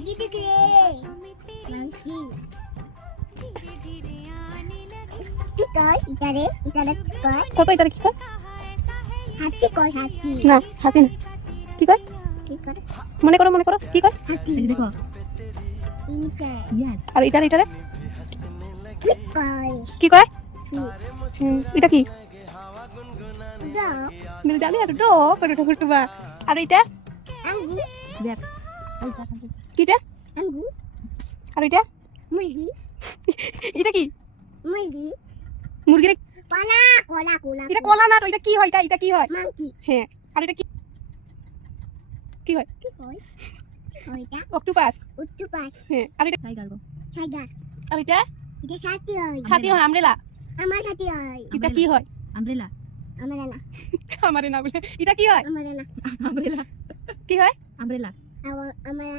monkey দিকে monkey কি কর ইতারে কি কর কত এটারে কি কয়? হাতি কর হাতি না হাতি না, কি কয়? মনে করো কি কয়? হাতি এই দেখো ইনকা ইয়েস আর এটারে কি কর কি কয়? এটা কি? dog মিল জানি আর ডো করে ঠুকুবা। আর এটা আঙ্গু দেখ ওই যা কিটা? আঙ্গু আর এটা মুরগি এটা কি? মুরগি মুরগির কলা কলা কলা এটা কলা না তো, এটা কি হয়? এটা কি হয়? monkey হ্যাঁ, আর এটা কি কি হয়? কি কর ওইটা অক্টোপাস। octopus হ্যাঁ, আর এটা টাইগার গো tiger আর এটা এটা সাথী হয় ছাতি হয়, আমব্রেলা। আমার সাথী হয় এটা কি হয়? আমব্রেলা আমার না আমারে না বলে এটা কি হয়? আমার না আমব্রেলা কি হয়? আমব্রেলা আমার